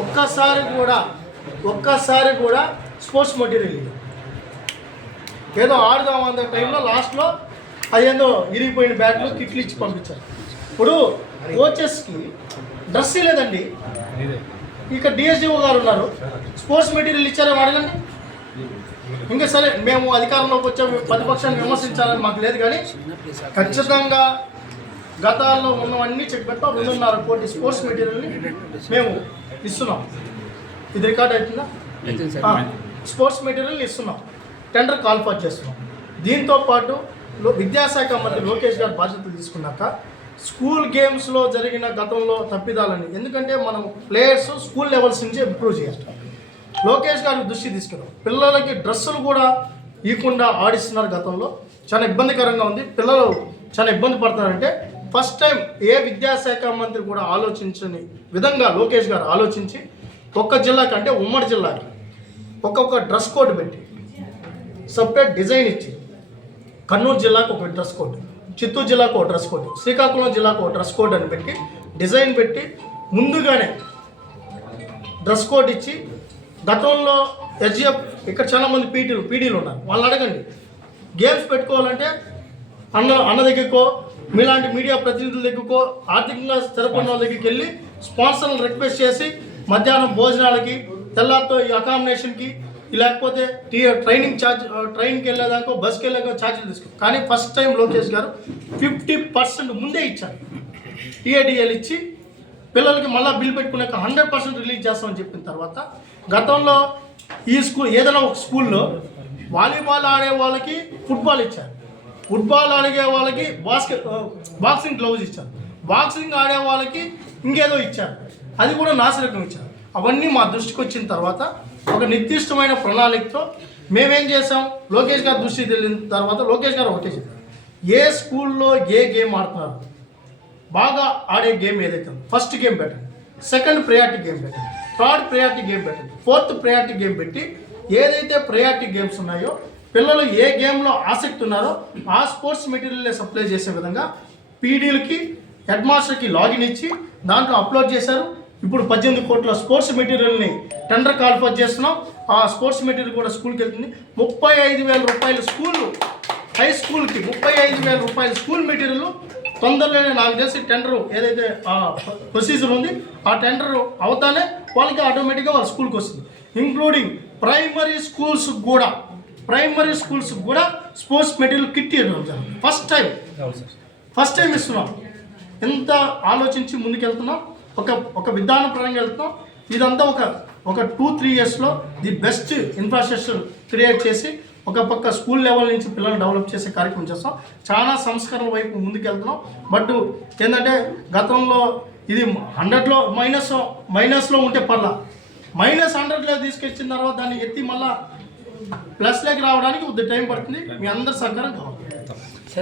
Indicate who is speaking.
Speaker 1: ఒక్కసారి కూడా ఒక్కసారి కూడా స్పోర్ట్స్ మెటీరియల్ ఇది ఏదో ఆడుదాం అన్న టైంలో లాస్ట్లో అదేందో ఇరిగిపోయిన బ్యాట్లు కిట్లు ఇచ్చి పంపించారు. ఇప్పుడు కోచెస్కి డ్రెస్ లేదండి ఇక డిఎస్డిఓ గారు ఉన్నారు. స్పోర్ట్స్ మెటీరియల్ ఇచ్చారేమో అడగండి. ఇంకా సరే మేము అధికారంలోకి వచ్చే ప్రతిపక్షాన్ని విమర్శించాలని మాకు లేదు కానీ ఖచ్చితంగా గతాల్లో ఉన్నవన్నీ చెక్ పెట్టా రెండున్నర కోటి స్పోర్ట్స్ మెటీరియల్ని మేము ఇస్తున్నాం. ఇది రికార్డ్ అవుతుందా స్పోర్ట్స్ మెటీరియల్ ఇస్తున్నాం. టెండర్ కాల్ఫర్ చేస్తున్నాం. దీంతో పాటు విద్యాశాఖ మంత్రి లోకేష్ గారు బాధ్యతలు తీసుకున్నాక స్కూల్ గేమ్స్లో జరిగిన గతంలో తప్పిదాలని ఎందుకంటే మనం ప్లేయర్స్ స్కూల్ లెవెల్స్ నుంచి ఇంప్రూవ్ చేయాలి. లోకేష్ గారి దృష్టి తీసుకెళ్ళాం పిల్లలకి డ్రెస్సులు కూడా ఇవ్వకుండా ఆడిస్తున్నారు గతంలో. చాలా ఇబ్బందికరంగా ఉంది. పిల్లలు చాలా ఇబ్బంది పడుతున్నారంటే ఫస్ట్ టైం ఏ విద్యాశాఖ మంత్రి కూడా ఆలోచించని విధంగా లోకేష్ గారు ఆలోచించి ఒక్క జిల్లాకి అంటే ఉమ్మడి జిల్లాకి ఒక్కొక్క డ్రెస్ కోడ్ పెట్టి సపరేట్ డిజైన్ ఇచ్చి కర్నూలు జిల్లాకు ఒక డ్రెస్ కోడ్ చిత్తూరు జిల్లాకు ఒక డ్రెస్ కోడ్ శ్రీకాకుళం జిల్లాకు ఒక డ్రెస్ కోడ్ అని పెట్టి డిజైన్ పెట్టి ముందుగానే డ్రెస్ కోడ్ ఇచ్చి గతంలో హెచ్జిఎఫ్ ఇక్కడ చాలా మంది పీటీలు పీడీలు ఉన్నారు. వాళ్ళని అడగండి. గేమ్స్ పెట్టుకోవాలంటే అన్న అన్న దగ్గరకో మీలాంటి మీడియా ప్రతినిధుల దగ్గరకో ఆర్థికంగా స్థిరపడిన వాళ్ళ దగ్గరికి వెళ్ళి స్పాన్సర్లను రిక్వెస్ట్ చేసి మధ్యాహ్నం భోజనాలకి తెల్లారితో ఈ అకామిడేషన్కి లేకపోతే టీ ట్రైనింగ్ ఛార్జ్ ట్రైన్కి వెళ్ళేదాకో బస్కి వెళ్ళాక ఛార్జీలు తీసుకో కానీ ఫస్ట్ టైం లోకేష్ గారు ఫిఫ్టీ పర్సెంట్ ముందే ఇచ్చారు. టీఏడిఎల్ ఇచ్చి పిల్లలకి మళ్ళీ బిల్ పెట్టుకున్నాక హండ్రెడ్ పర్సెంట్ రిలీజ్ చేస్తామని చెప్పిన తర్వాత గతంలో ఈ స్కూల్ ఏదైనా ఒక స్కూల్లో వాలీబాల్ ఆడే వాళ్ళకి ఫుట్బాల్ ఇచ్చారు. ఫుట్బాల్ ఆడే వాళ్ళకి బాస్కెట్ బాక్సింగ్ గ్లౌజ్ ఇచ్చారు. బాక్సింగ్ ఆడే వాళ్ళకి ఇంకేదో ఇచ్చారు. అది కూడా నాసిరకం ఇచ్చారు. అవన్నీ మా దృష్టికి వచ్చిన తర్వాత ఒక నిర్దిష్టమైన ప్రణాళికతో మేమేం చేసాం లోకేష్ గారి దృష్టికి వెళ్ళిన తర్వాత లోకేష్ గారు ఒకటే చెప్పారు. ఏ స్కూల్లో ఏ గేమ్ ఆడుతున్నారు? బాగా ఆడే గేమ్ ఏదైతే ఉందో ఫస్ట్ గేమ్ పెట్టండి. సెకండ్ ప్రయారిటీ గేమ్ పెట్టండి. థర్డ్ ప్రయారిటీ గేమ్ పెట్టండి. ఫోర్త్ ప్రయారిటీ గేమ్ పెట్టి ఏదైతే ప్రయారిటీ గేమ్స్ ఉన్నాయో పిల్లలు ఏ గేమ్లో ఆసక్తి ఉన్నారో ఆ స్పోర్ట్స్ మెటీరియల్నే సప్లై చేసే విధంగా పీడీలకి హెడ్ మాస్టర్కి లాగిన్ ఇచ్చి దాంట్లో అప్లోడ్ చేశారు. ఇప్పుడు పద్దెనిమిది కోట్ల స్పోర్ట్స్ మెటీరియల్ని టెండర్ కాల్ఫర్ చేస్తున్నాం. ఆ స్పోర్ట్స్ మెటీరియల్ కూడా స్కూల్కి వెళ్తుంది. ముప్పై ఐదు వేల రూపాయల స్కూల్ హై స్కూల్కి ముప్పై ఐదు వేల రూపాయల స్కూల్ మెటీరియల్. తొందరలోనే నాకు తెలిసి టెండర్ ఏదైతే ఆ ప్రొసీజర్ ఉంది ఆ టెండర్ అవుతానే వాళ్ళకి ఆటోమేటిక్గా వాళ్ళ స్కూల్కి వస్తుంది. ఇంక్లూడింగ్ ప్రైమరీ స్కూల్స్ కూడా ప్రైమరీ స్కూల్స్ కూడా స్పోర్ట్స్ మెటీరియల్ కిట్ ఇవ్వడం ఫస్ట్ టైం ఫస్ట్ టైం ఇస్తున్నాం. ఎంత ఆలోచించి ముందుకెళ్తున్నాం? ఒక ఒక విధానపరంగా వెళ్తున్నాం. ఇదంతా ఒక ఒక టూ త్రీ ఇయర్స్లో ది బెస్ట్ ఇన్ఫ్రాస్ట్రక్చర్ క్రియేట్ చేసి ఒక పక్క స్కూల్ లెవెల్ నుంచి పిల్లలు డెవలప్ చేసే కార్యక్రమం చేస్తాం. చాలా సంస్కరణల వైపు ముందుకెళ్తున్నాం. బట్ ఏంటంటే గతంలో ఇది హండ్రెడ్లో మైనస్ మైనస్లో ఉంటే పర్లా. మైనస్ హండ్రెడ్లో తీసుకొచ్చిన తర్వాత దాన్ని ఎత్తి మళ్ళా ప్లస్లోకి రావడానికి కొద్ది టైం పడుతుంది. మీ అందరి సహకారం కావాలి.